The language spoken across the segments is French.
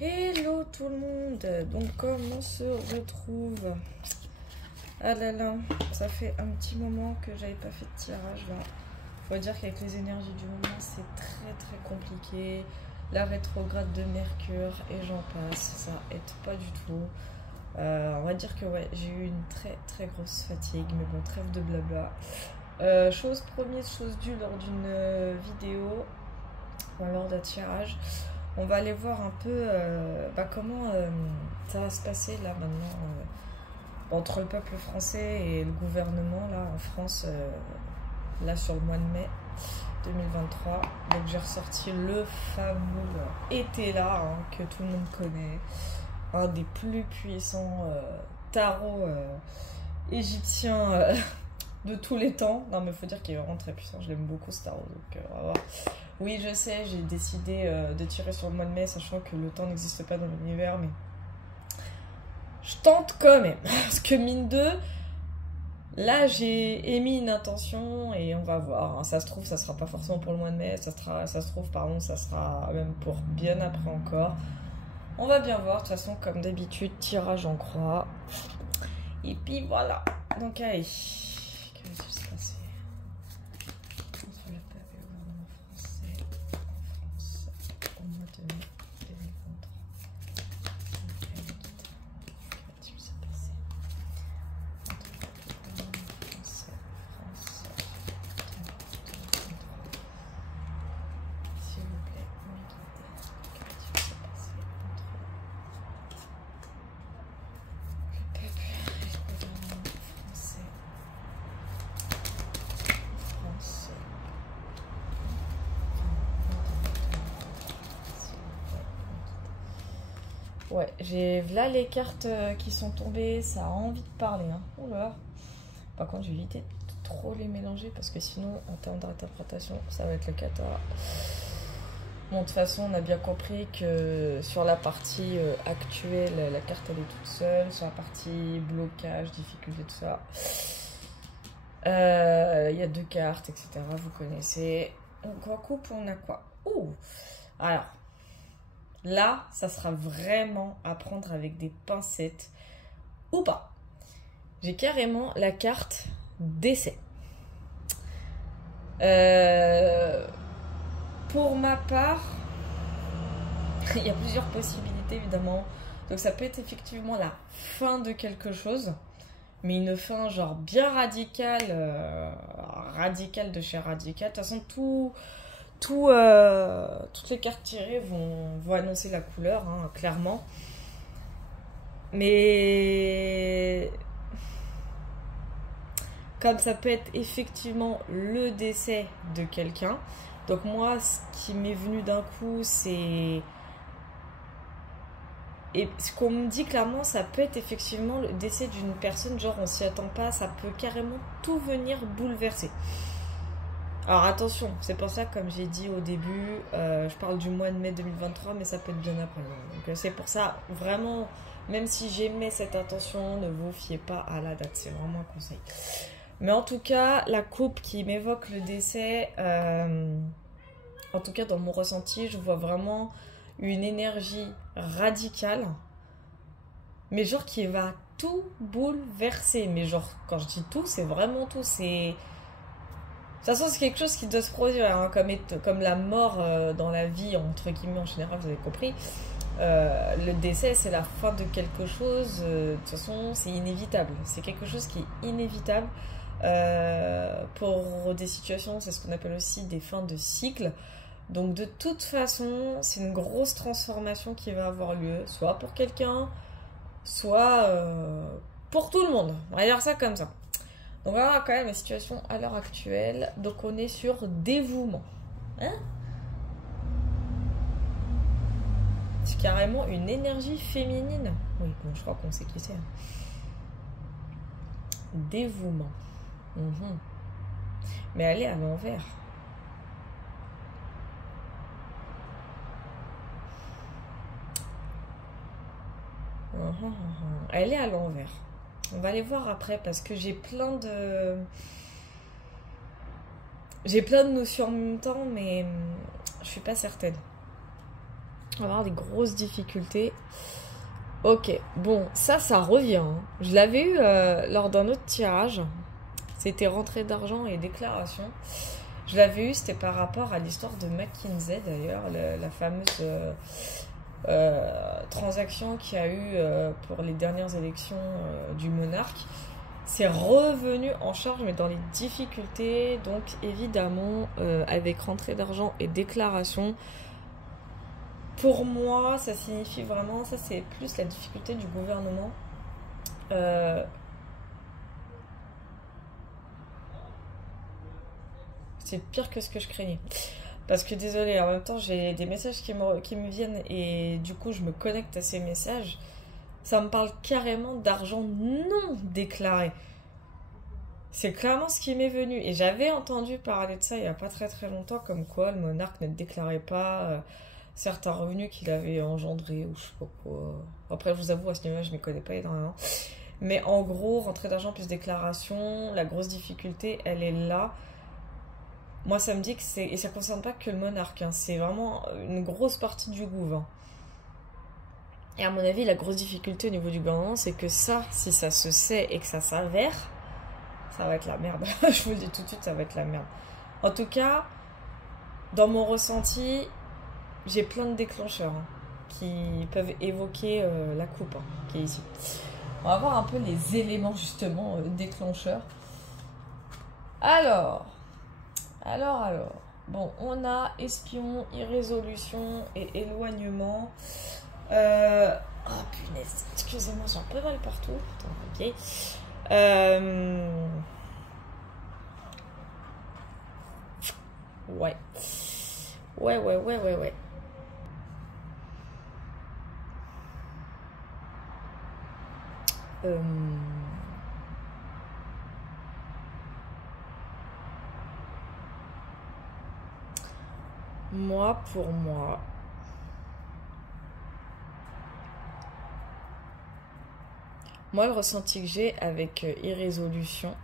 Hello tout le monde. Donc comme on se retrouve. Ah là là, ça fait un petit moment que j'avais pas fait de tirage là. Faut dire qu'avec les énergies du moment c'est très compliqué. La rétrograde de Mercure et j'en passe, ça aide pas du tout. On va dire que ouais, j'ai eu une très grosse fatigue, mais bon, trêve de blabla. Chose promise, chose due lors d'une vidéo, lors d'un tirage. On va aller voir un peu comment ça va se passer là maintenant entre le peuple français et le gouvernement là en France là sur le mois de mai 2023. Donc j'ai ressorti le fameux été là que tout le monde connaît, un des plus puissants tarots égyptiens de tous les temps. Non mais faut dire qu'il est vraiment très puissant, je l'aime beaucoup ce tarot, donc on va voir. Oui, je sais, j'ai décidé de tirer sur le mois de mai, sachant que le temps n'existe pas dans l'univers, mais je tente quand même. Parce que mine de, là j'ai émis une intention et on va voir. Hein. Ça se trouve, ça sera pas forcément pour le mois de mai, ça se trouve, pardon, ça sera même pour bien après encore. On va bien voir, de toute façon, comme d'habitude, tirage en croix. Et puis voilà. Donc allez, que va-t-il se passer entre le peuple et le gouvernement français en France au mois de mai 2023. Que va-t-il se passer entre le gouvernement français France 2023? S'il vous plaît, me guidez. Que va-t-il se passer entre le peuple et le gouvernement français France? Ouais, j'ai là les cartes qui sont tombées, ça a envie de parler. Hein. Oula. Par contre, je vais éviter de trop les mélanger parce que sinon, en termes d'interprétation, ça va être le cata. Bon, de toute façon, on a bien compris que sur la partie actuelle, la carte elle est toute seule. Sur la partie blocage, difficulté, tout ça, il y a deux cartes, etc. Vous connaissez. Donc, en coupe, on a quoi? Ouh. Alors. Là, ça sera vraiment à prendre avec des pincettes ou pas. J'ai carrément la carte décès. Pour ma part, il y a plusieurs possibilités évidemment. Donc ça peut être effectivement la fin de quelque chose, mais une fin genre bien radicale, radicale de chez radical. De toute façon, toutes les cartes tirées vont annoncer la couleur, hein, clairement. Mais comme ça peut être effectivement le décès de quelqu'un. Donc moi, ce qui m'est venu d'un coup, c'est... Et ce qu'on me dit clairement, ça peut être effectivement le décès d'une personne, genre on s'y attend pas, ça peut carrément tout venir bouleverser. Alors attention, c'est pour ça, comme j'ai dit au début, je parle du mois de mai 2023, mais ça peut être bien après. Donc c'est pour ça, vraiment, même si j'aimais cette intention, ne vous fiez pas à la date, c'est vraiment un conseil. Mais en tout cas, la coupe qui m'évoque le décès, en tout cas dans mon ressenti, je vois vraiment une énergie radicale, mais genre qui va tout bouleverser. Mais genre, quand je dis tout, c'est vraiment tout, c'est... De toute façon, c'est quelque chose qui doit se produire, hein, comme la mort dans la vie, entre guillemets, en général, vous avez compris. Le décès, c'est la fin de quelque chose. De toute façon, c'est inévitable. C'est quelque chose qui est inévitable. Pour des situations, c'est ce qu'on appelle aussi des fins de cycle. Donc, de toute façon, c'est une grosse transformation qui va avoir lieu, soit pour quelqu'un, soit pour tout le monde. On va dire ça comme ça. Donc voilà quand même la situation à l'heure actuelle. Donc on est sur dévouement. Hein? C'est carrément une énergie féminine. Oui, bon, je crois qu'on sait qui c'est. Dévouement. Mais elle est à l'envers. Elle est à l'envers. On va aller voir après parce que j'ai plein de notions en même temps, mais je suis pas certaine. On va avoir des grosses difficultés. Ok, bon, ça revient. Hein. Je l'avais eu lors d'un autre tirage. C'était rentrée d'argent et déclaration. Je l'avais eu, c'était par rapport à l'histoire de McKinsey d'ailleurs, la fameuse transaction qu'il y a eu pour les dernières élections du monarque. C'est revenu en charge, mais dans les difficultés. Donc évidemment, avec rentrée d'argent et déclaration, pour moi, ça signifie vraiment, ça c'est plus la difficulté du gouvernement. C'est pire que ce que je craignais. Parce que désolé, en même temps, j'ai des messages qui me viennent et du coup, je me connecte à ces messages. Ça me parle carrément d'argent non déclaré. C'est clairement ce qui m'est venu. Et j'avais entendu parler de ça il n'y a pas très très longtemps, comme quoi le monarque ne déclarait pas certains revenus qu'il avait engendrés ou je sais pas quoi. Après, je vous avoue, à ce niveau-là, je ne m'y connais pas énormément. Mais en gros, rentrée d'argent plus déclaration, la grosse difficulté, elle est là. Moi, ça me dit que c'est... Et ça ne concerne pas que le monarque, hein, c'est vraiment une grosse partie du gouv. Hein. Et à mon avis, la grosse difficulté au niveau du gouvernement, c'est que ça, si ça se sait et que ça s'avère, ça va être la merde. Je vous le dis tout de suite, ça va être la merde. En tout cas, dans mon ressenti, j'ai plein de déclencheurs hein, qui peuvent évoquer la coupe hein, qui est ici. On va voir un peu les éléments justement déclencheurs. Alors... Bon, on a espion, irrésolution et éloignement. Oh punaise, excusez-moi, j'ai un peu mal partout. Attends, ok. Ouais. Moi, pour moi, le ressenti que j'ai avec irrésolution,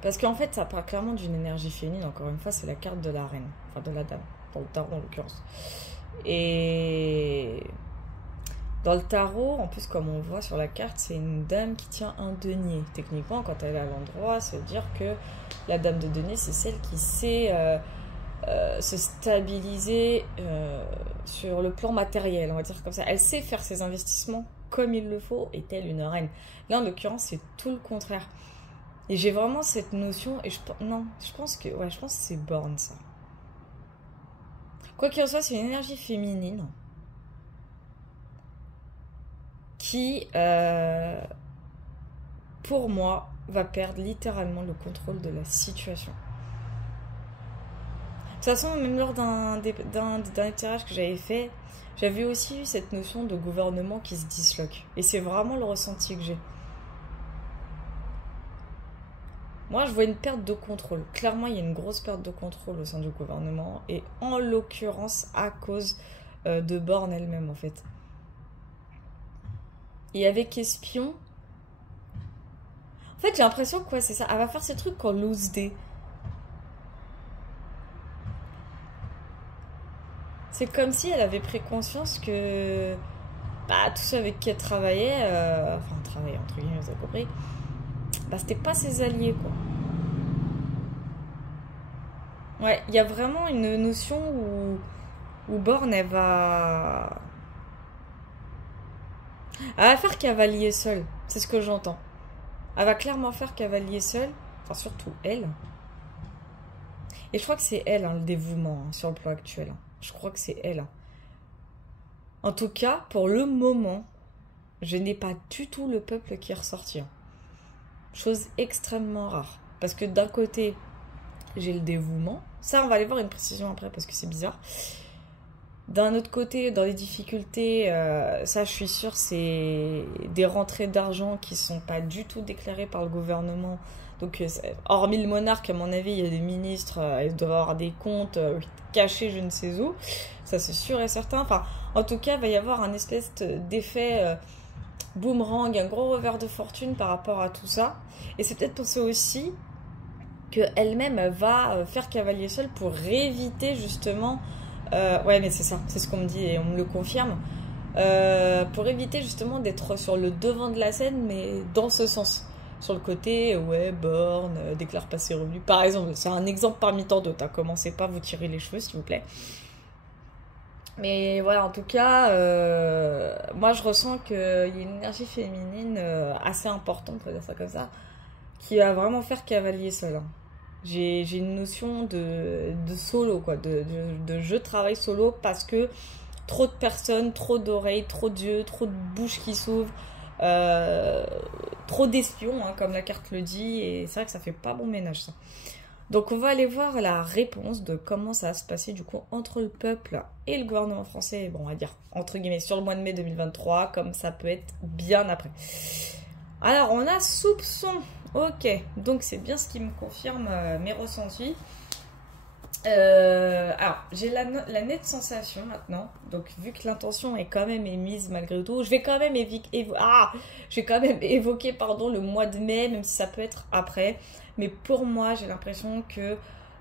parce qu'en fait, ça parle clairement d'une énergie féminine, encore une fois, c'est la carte de la reine, enfin de la dame, dans le tarot en l'occurrence. Et dans le tarot, en plus, comme on voit sur la carte, c'est une dame qui tient un denier. Techniquement, quand elle est à l'endroit, ça veut dire que la dame de denier, c'est celle qui sait... se stabiliser sur le plan matériel, on va dire comme ça. Elle sait faire ses investissements comme il le faut, et telle une reine. Là, en l'occurrence, c'est tout le contraire. Et j'ai vraiment cette notion, et je pense que c'est born, ça. Quoi qu'il en soit, c'est une énergie féminine qui, pour moi, va perdre littéralement le contrôle de la situation. De toute façon, même lors d'un tirage que j'avais fait, j'avais aussi eu cette notion de gouvernement qui se disloque. Et c'est vraiment le ressenti que j'ai. Moi, je vois une perte de contrôle. Clairement, il y a une grosse perte de contrôle au sein du gouvernement. Et en l'occurrence, à cause de Borne elle-même, en fait. Et avec Espion... En fait, j'ai l'impression que c'est ça. Elle va faire ces trucs quand loose day. C'est comme si elle avait pris conscience que tout ce avec qui elle travaillait, travaillait entre guillemets, vous avez compris, c'était pas ses alliés, quoi. Ouais, il y a vraiment une notion où Borne, elle va faire cavalier seul, c'est ce que j'entends. Elle va clairement faire cavalier seul, enfin surtout elle. Et je crois que c'est elle, hein, le dévouement hein, sur le plan actuel. Hein. Je crois que c'est elle. En tout cas, pour le moment, je n'ai pas du tout le peuple qui est ressorti. Chose extrêmement rare. Parce que d'un côté, j'ai le dévouement. Ça, on va aller voir une précision après parce que c'est bizarre. D'un autre côté, dans les difficultés, ça je suis sûre, c'est des rentrées d'argent qui ne sont pas du tout déclarées par le gouvernement. Donc, hormis le monarque, à mon avis, il y a des ministres, ils doivent avoir des comptes cachés je ne sais où. Ça, c'est sûr et certain. Enfin, en tout cas, il va y avoir un espèce d'effet boomerang, un gros revers de fortune par rapport à tout ça. Et c'est peut-être pour ça aussi qu'elle-même va faire cavalier seul pour éviter justement Ouais, mais c'est ça, c'est ce qu'on me dit et on me le confirme. Pour éviter justement d'être sur le devant de la scène, mais dans ce sens. Sur le côté, ouais, Borne, déclare pas ses revenus. Par exemple, c'est un exemple parmi tant d'autres. Hein. Commencez pas à vous tirer les cheveux, s'il vous plaît. Mais voilà, en tout cas, moi je ressens qu'il y a une énergie féminine assez importante, on peut dire ça comme ça, qui va vraiment faire cavalier seul. Hein. J'ai une notion de solo, quoi, de je travaille solo parce que trop de personnes, trop d'oreilles, trop d'yeux, trop de bouches qui s'ouvrent, trop d'espions, hein, comme la carte le dit, et c'est vrai que ça fait pas bon ménage ça. Donc on va aller voir la réponse de comment ça va se passer du coup entre le peuple et le gouvernement français, bon on va dire entre guillemets sur le mois de mai 2023, comme ça peut être bien après. Alors on a soupçon, ok, donc c'est bien ce qui me confirme mes ressentis. Alors j'ai la nette sensation maintenant, donc vu que l'intention est quand même émise malgré tout, je vais quand même évoquer pardon, le mois de mai, même si ça peut être après. Mais pour moi, j'ai l'impression que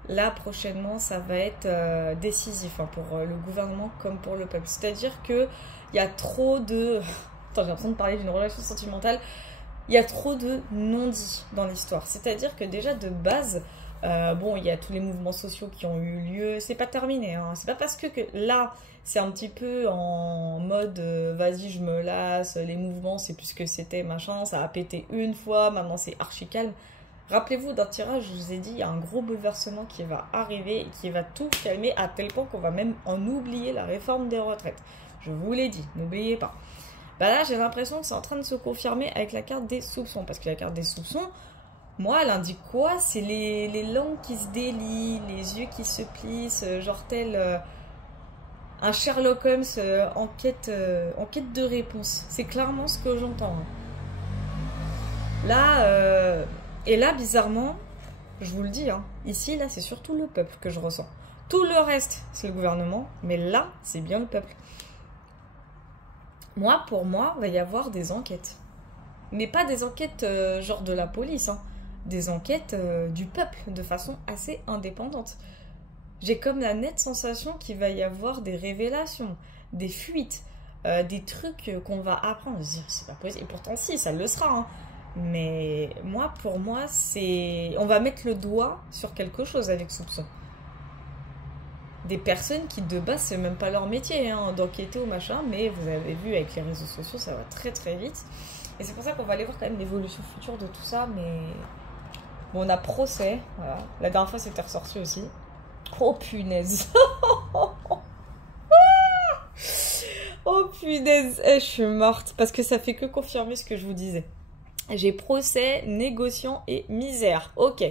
là, prochainement, ça va être décisif hein, pour le gouvernement comme pour le peuple. C'est-à-dire qu'il y a trop de... Attends, j'ai l'impression de parler d'une relation sentimentale. Il y a trop de non-dits dans l'histoire. C'est-à-dire que déjà, de base, bon, il y a tous les mouvements sociaux qui ont eu lieu. C'est pas terminé. Hein. C'est pas parce que là, c'est un petit peu en mode vas-y, je me lasse, les mouvements, c'est plus ce que c'était, machin. Ça a pété une fois, maintenant c'est archi calme. Rappelez-vous d'un tirage, je vous ai dit, il y a un gros bouleversement qui va arriver et qui va tout calmer à tel point qu'on va même en oublier la réforme des retraites. Je vous l'ai dit, n'oubliez pas. Bah là, j'ai l'impression que c'est en train de se confirmer avec la carte des soupçons. Parce que la carte des soupçons, moi, elle indique quoi? C'est les langues qui se délient, les yeux qui se plissent, genre tel un Sherlock Holmes en quête de réponse. C'est clairement ce que j'entends. Là... Et là, bizarrement, je vous le dis, hein, ici, là, c'est surtout le peuple que je ressens. Tout le reste, c'est le gouvernement, mais là, c'est bien le peuple. Moi, pour moi, il va y avoir des enquêtes. Mais pas des enquêtes genre de la police, hein. Des enquêtes du peuple, de façon assez indépendante. J'ai comme la nette sensation qu'il va y avoir des révélations, des fuites, des trucs qu'on va apprendre. C'est pas possible. Et pourtant, si, ça le sera, hein. Mais moi, pour moi, c'est... On va mettre le doigt sur quelque chose avec soupçon. Des personnes qui, de base, c'est même pas leur métier, hein, d'enquêter ou machin, mais vous avez vu, avec les réseaux sociaux, ça va très très vite. Et c'est pour ça qu'on va aller voir quand même l'évolution future de tout ça, mais... Bon, on a procès, voilà. La dernière fois, c'était ressorti aussi. Oh, punaise. Oh, punaise. Je suis morte, parce que ça fait que confirmer ce que je vous disais. J'ai procès, négociant et misère. Ok.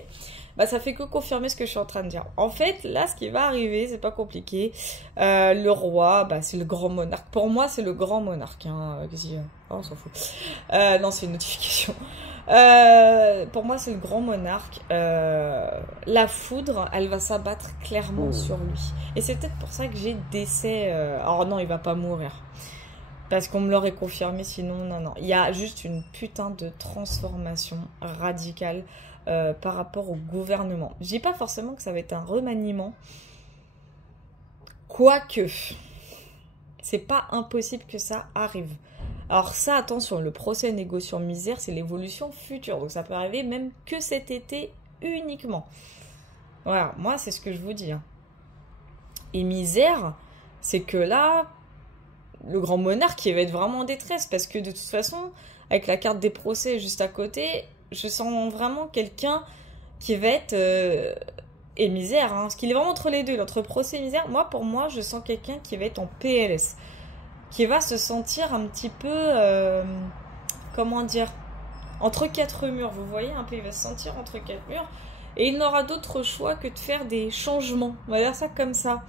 Bah, ça fait que confirmer ce que je suis en train de dire. En fait, là, ce qui va arriver, c'est pas compliqué. Le roi, bah, c'est le grand monarque. Pour moi, c'est le grand monarque. Hein. Oh, on s'en fout. Non, c'est une notification. Pour moi, c'est le grand monarque. La foudre, elle va s'abattre clairement sur lui. Et c'est peut-être pour ça que j'ai décès. Alors non, il va pas mourir. Parce qu'on me l'aurait confirmé, sinon, non. Il y a juste une putain de transformation radicale par rapport au gouvernement. Je dis pas forcément que ça va être un remaniement. Quoique, c'est pas impossible que ça arrive. Alors ça, attention, le procès négociant misère, c'est l'évolution future. Donc ça peut arriver même que cet été uniquement. Voilà, moi, c'est ce que je vous dis. Hein. Et misère, c'est que là... Le grand monarque, il va être vraiment en détresse parce que de toute façon, avec la carte des procès juste à côté, je sens vraiment quelqu'un qui va être et misère, hein, parce qu'il est vraiment entre les deux, entre procès et misère. Moi, pour moi, je sens quelqu'un qui va être en PLS, qui va se sentir un petit peu, comment dire, entre quatre murs. Vous voyez un peu, il va se sentir entre quatre murs et il n'aura d'autre choix que de faire des changements. On va dire ça comme ça.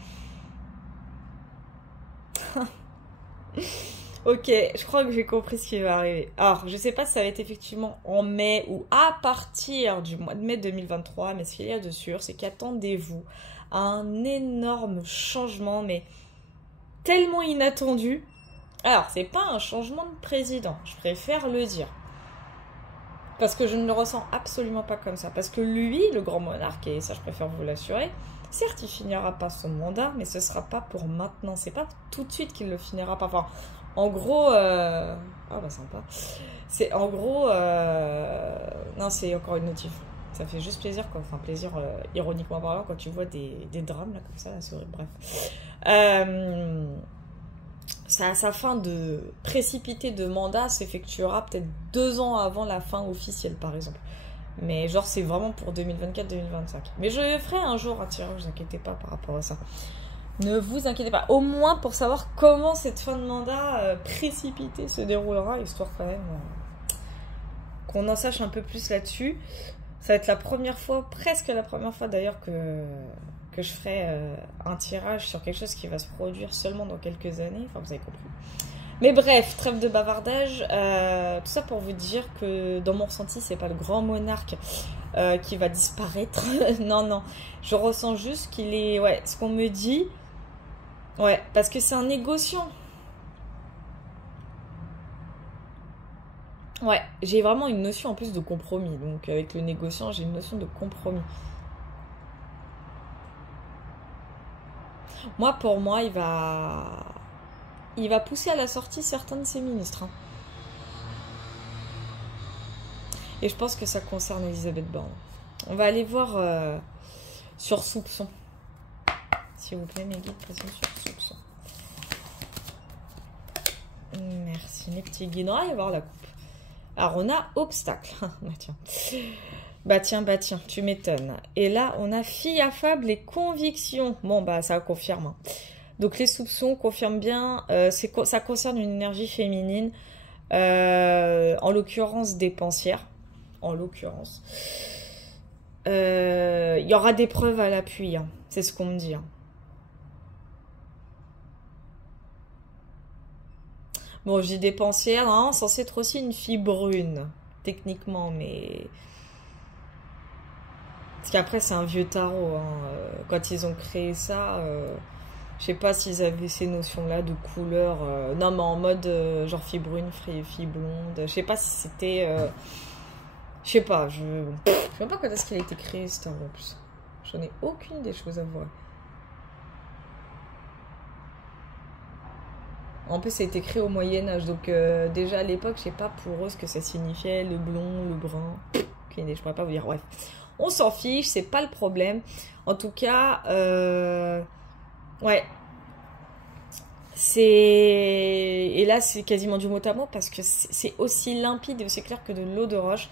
Ok, je crois que j'ai compris ce qui va arriver. Alors, je sais pas si ça va être effectivement en mai ou à partir du mois de mai 2023, mais ce qu'il y a de sûr, c'est qu'attendez-vous à un énorme changement, mais tellement inattendu. Alors, c'est pas un changement de président, je préfère le dire. Parce que je ne le ressens absolument pas comme ça. Parce que lui, le grand monarque, et ça je préfère vous l'assurer, Certes, il finira pas son mandat, mais ce sera pas pour maintenant. C'est pas tout de suite qu'il le finira pas. Enfin, en gros, ah bah sympa. C'est en gros, non, c'est encore une notif. Ça fait juste plaisir, quoi. Enfin, plaisir, ironiquement parlant, quand tu vois des drames là comme ça, c'est horrible. Bref. Sa fin de précipité de mandat s'effectuera peut-être 2 ans avant la fin officielle, par exemple. Mais genre, c'est vraiment pour 2024-2025. Mais je ferai un jour un tirage, ne vous inquiétez pas par rapport à ça. Ne vous inquiétez pas. Au moins pour savoir comment cette fin de mandat précipitée se déroulera, histoire quand même qu'on en sache un peu plus là-dessus. Ça va être la première fois, presque la première fois d'ailleurs que je ferai un tirage sur quelque chose qui va se produire seulement dans quelques années. Enfin, vous avez compris. Mais bref, trêve de bavardage. Tout ça pour vous dire que dans mon ressenti, c'est pas le grand monarque qui va disparaître. Non, non. Je ressens juste qu'il est... Ouais, ce qu'on me dit... Ouais, parce que c'est un négociant. Ouais, j'ai vraiment une notion en plus de compromis. Donc avec le négociant, j'ai une notion de compromis. Moi, pour moi, il va pousser à la sortie certains de ses ministres. Hein. Et je pense que ça concerne Elisabeth Borne. On va aller voir sur soupçon. S'il vous plaît, mes guides présents sur soupçon. Merci, mes petits guides. On va y voir la coupe. Alors, on a obstacle. Bah tiens, tu m'étonnes. Et là, on a fille affable et conviction. Bon, bah ça confirme. Hein. Donc, les soupçons confirment bien. Ça concerne une énergie féminine. En l'occurrence, dépensière. En l'occurrence. Il y aura des preuves à l'appui. Hein. C'est ce qu'on me dit. Hein. Bon, je dis dépensière, hein, censé être aussi une fille brune, techniquement, mais... Parce qu'après, c'est un vieux tarot. Hein. Quand ils ont créé ça, je sais pas s'ils avaient ces notions-là de couleur. Non, mais en mode genre fille brune, fille blonde. Je sais pas si c'était... je sais pas, je sais pas quand est-ce qu'il a été créé, ce tarot, en plus. J'en ai aucune des choses à voir. En plus, ça a été créé au Moyen-Âge, donc déjà à l'époque, je sais pas pour eux ce que ça signifiait, le blond, le brun. Aucune idée, je pourrais pas vous dire. Bref, on s'en fiche, c'est pas le problème. En tout cas, ouais. Et là, c'est quasiment du mot à mot parce que c'est aussi limpide et aussi clair que de l'eau de roche.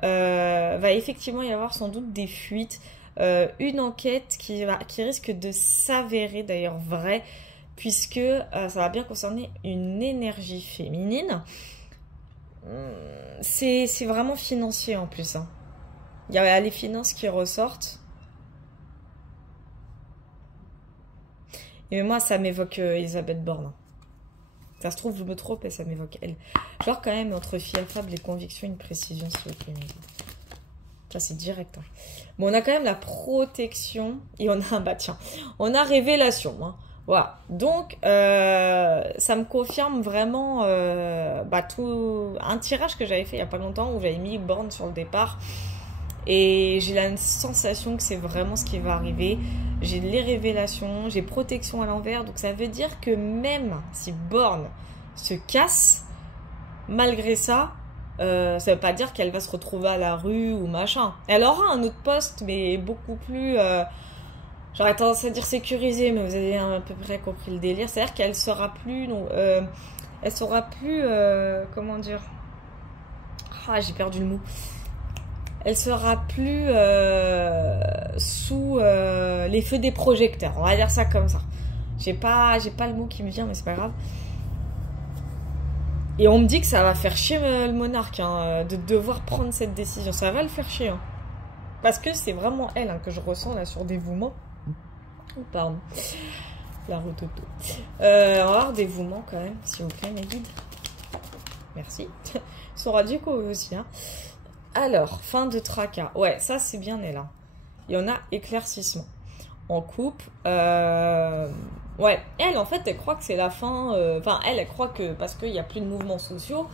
Va effectivement y avoir sans doute des fuites. Une enquête qui risque de s'avérer d'ailleurs vraie. Puisque ça va bien concerner une énergie féminine. C'est vraiment financier en plus. Hein. Il y a les finances qui ressortent. Et moi, ça m'évoque Elisabeth Borne. Ça se trouve, je me trompe et ça m'évoque elle. Genre quand même, entre fille affable et conviction, une précision, s'il vous plaît. Ça, c'est direct. Hein. Bon, on a quand même la protection. Et on a, bah tiens, on a révélation. Hein. Voilà, donc ça me confirme vraiment un tirage que j'avais fait il n'y a pas longtemps où j'avais mis Borne sur le départ et j'ai la sensation que c'est vraiment ce qui va arriver. J'ai les révélations, j'ai protection à l'envers, donc ça veut dire que même si Borne se casse, malgré ça, ça veut pas dire qu'elle va se retrouver à la rue ou machin. Elle aura un autre poste, mais beaucoup plus... J'aurais tendance à dire sécurisé, mais vous avez à peu près compris le délire. C'est-à-dire qu'elle sera plus... elle sera plus... comment dire... Ah, j'ai perdu le mot. Elle sera plus sous les feux des projecteurs. On va dire ça comme ça. J'ai pas le mot qui me vient, mais c'est pas grave. Et on me dit que ça va faire chier le monarque hein, de devoir prendre cette décision. Ça va le faire chier. Hein. Parce que c'est vraiment elle hein, que je ressens là sur dévouement. Oh, pardon. La rototo. On va avoir dévouement quand même, s'il vous plaît, mes guides. Merci. Ils sont radicaux aussi. Hein. Alors, fin de tracas. Ouais, ça c'est bien elle. Hein. Il y en a éclaircissement. En couple. Ouais, elle en fait, elle croit que c'est la fin. Enfin, elle croit que parce qu'il n'y a plus de mouvements sociaux,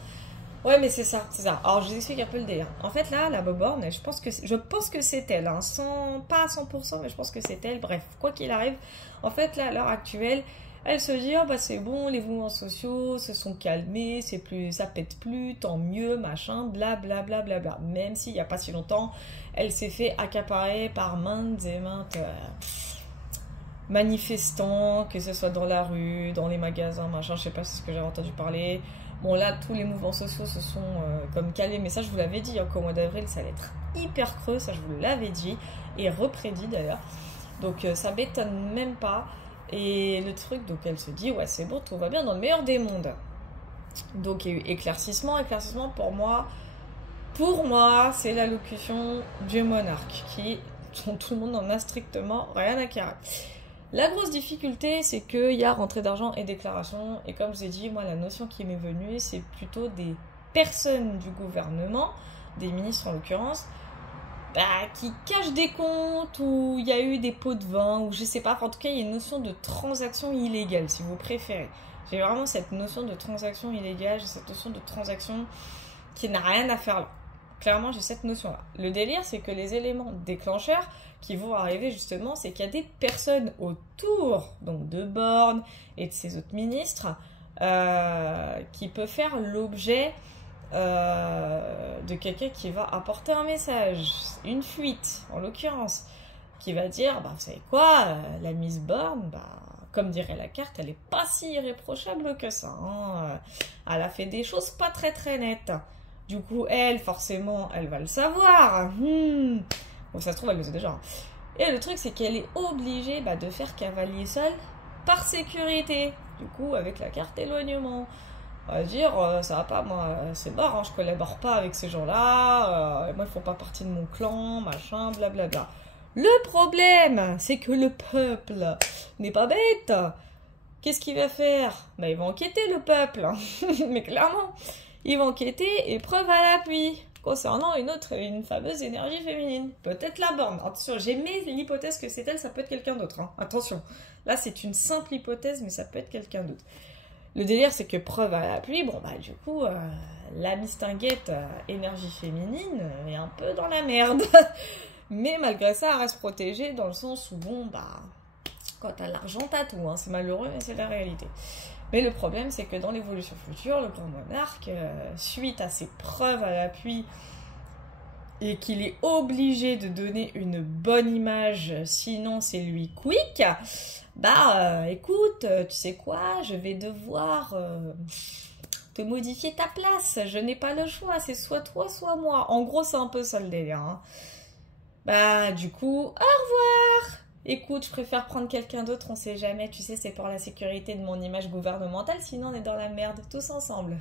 Ouais, mais c'est ça, c'est ça. Alors, je vous explique un peu le délire. En fait, là, la Boborne, je pense que c'est elle, hein, pas à 100%, mais je pense que c'est elle. Bref, quoi qu'il arrive, en fait, là, à l'heure actuelle, elle se dit, oh, bah, c'est bon, les mouvements sociaux se sont calmés, c'est plus, ça pète plus, tant mieux, machin, bla, bla, bla, bla, bla. Même s'il n'y a pas si longtemps, elle s'est fait accaparer par maintes et maintes manifestants, que ce soit dans la rue, dans les magasins, machin, je sais pas si c'est ce que j'avais entendu parler. Bon, là, tous les mouvements sociaux se sont comme calés, mais ça, je vous l'avais dit, hein, qu'au mois d'avril, ça allait être hyper creux, ça, je vous l'avais dit, et reprédit d'ailleurs. Donc, ça m'étonne même pas. Et le truc, donc, elle se dit, ouais, c'est bon, tout va bien dans le meilleur des mondes. Donc, il y a eu éclaircissement pour moi, c'est l'allocution du monarque, dont tout le monde n'en a strictement rien à carrer. La grosse difficulté, c'est qu'il y a rentrée d'argent et déclaration. Et comme je vous ai dit, moi, la notion qui m'est venue, c'est plutôt des personnes du gouvernement, des ministres en l'occurrence, qui cachent des comptes, où il y a eu des pots de vin, ou je sais pas. En tout cas, il y a une notion de transaction illégale, si vous préférez. J'ai vraiment cette notion de transaction illégale, j'ai cette notion de transaction qui n'a rien à faire là. Clairement, j'ai cette notion-là. Le délire, c'est que les éléments déclencheurs qui vont arriver justement, c'est qu'il y a des personnes autour, donc de Borne et de ses autres ministres, qui peuvent faire l'objet de quelqu'un qui va apporter un message, une fuite en l'occurrence, qui va dire, bah vous savez quoi, la Miss Borne, bah comme dirait la carte, elle est pas si irréprochable que ça. Hein. Elle a fait des choses pas très très nettes. Du coup, elle, forcément, elle va le savoir. Bon, ça se trouve, elle le sait déjà. Et le truc, c'est qu'elle est obligée de faire cavalier seul par sécurité. Du coup, avec la carte éloignement. On va dire, ça va pas, moi, c'est mort, hein, je collabore pas avec ces gens-là. Moi, ils font pas partie de mon clan, machin, blablabla. Le problème, c'est que le peuple n'est pas bête. Qu'est-ce qu'il va faire? Il va enquêter, le peuple. Mais clairement... Ils vont enquêter et preuve à l'appui concernant une fameuse énergie féminine. Peut-être la Borne. Attention, j'ai mis l'hypothèse que c'est elle, ça peut être quelqu'un d'autre. Hein. Attention, là c'est une simple hypothèse, mais ça peut être quelqu'un d'autre. Le délire, c'est que preuve à l'appui, du coup, la mistinguette énergie féminine est un peu dans la merde. Mais malgré ça, elle reste protégée dans le sens où, quand t'as l'argent, t'as tout. Hein. C'est malheureux, mais c'est la réalité. Mais le problème, c'est que dans l'évolution future, le grand monarque, suite à ses preuves à l'appui et qu'il est obligé de donner une bonne image, sinon c'est lui quick, écoute, tu sais quoi, je vais devoir te modifier ta place, je n'ai pas le choix, c'est soit toi, soit moi. En gros, c'est un peu ça le délire. Hein. Du coup, au revoir. Écoute, je préfère prendre quelqu'un d'autre, on sait jamais, tu sais, c'est pour la sécurité de mon image gouvernementale, sinon on est dans la merde, tous ensemble.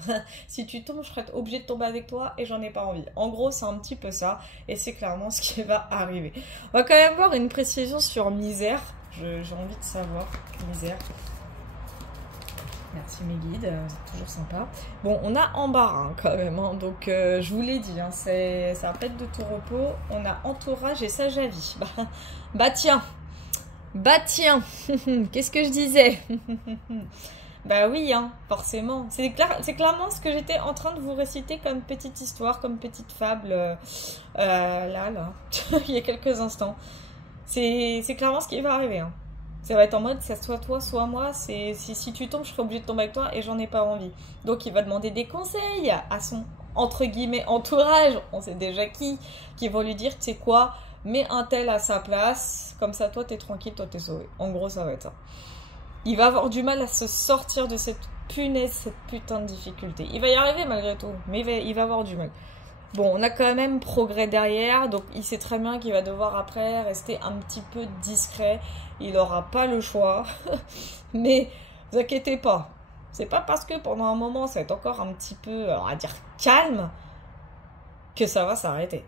Si tu tombes, je serais obligée de tomber avec toi et j'en ai pas envie. En gros, c'est un petit peu ça, et c'est clairement ce qui va arriver. On va quand même voir une précision sur misère, j'ai envie de savoir, misère. Merci mes guides, c'est toujours sympa. Bon, on a embarras quand même, hein, donc je vous l'ai dit, hein, ça va pas être de tout repos. On a entourage et sage avis. Tiens, qu'est-ce que je disais? Oui, hein, forcément. C'est clairement ce que j'étais en train de vous réciter comme petite histoire, comme petite fable, là, il y a quelques instants. C'est clairement ce qui va arriver, hein. Ça va être en mode, c'est soit toi, soit moi, si tu tombes, je serai obligée de tomber avec toi et j'en ai pas envie. Donc il va demander des conseils à son, entre guillemets, entourage, on sait déjà qui vont lui dire, tu sais quoi, mets un tel à sa place, comme ça toi t'es tranquille, toi t'es sauvé. En gros, ça va être ça. Il va avoir du mal à se sortir de cette punaise, cette putain de difficulté. Il va y arriver malgré tout, mais il va avoir du mal. Bon, on a quand même progrès derrière, donc il sait très bien qu'il va devoir après rester un petit peu discret. Il n'aura pas le choix, mais vous inquiétez pas. C'est pas parce que pendant un moment ça va être encore un petit peu, on va dire, calme, que ça va s'arrêter.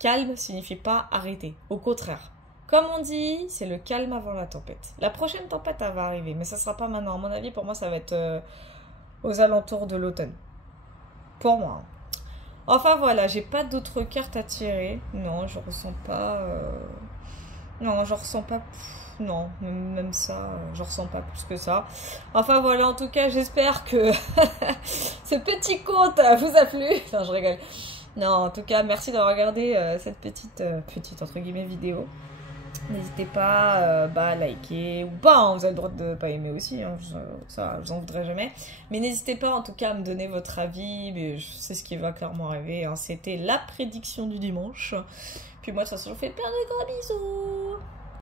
Calme signifie pas arrêter, au contraire. Comme on dit, c'est le calme avant la tempête. La prochaine tempête, elle va arriver, mais ça sera pas maintenant. À mon avis, pour moi, ça va être aux alentours de l'automne. Pour moi. Enfin voilà, j'ai pas d'autres cartes à tirer. Non, je ressens pas. Non, je ressens pas. non, même ça, je ressens pas plus que ça. Enfin voilà, en tout cas, j'espère que ce petit conte vous a plu. Enfin, je rigole. Non, en tout cas, merci d'avoir regardé cette petite entre guillemets vidéo. N'hésitez pas à liker ou pas, hein, vous avez le droit de pas aimer aussi, hein, ça je vous en voudrais jamais. Mais n'hésitez pas en tout cas à me donner votre avis, mais c'est ce qui va clairement arriver. Hein. C'était la prédiction du dimanche. Puis moi de toute façon je vous fais plein de gros bisous.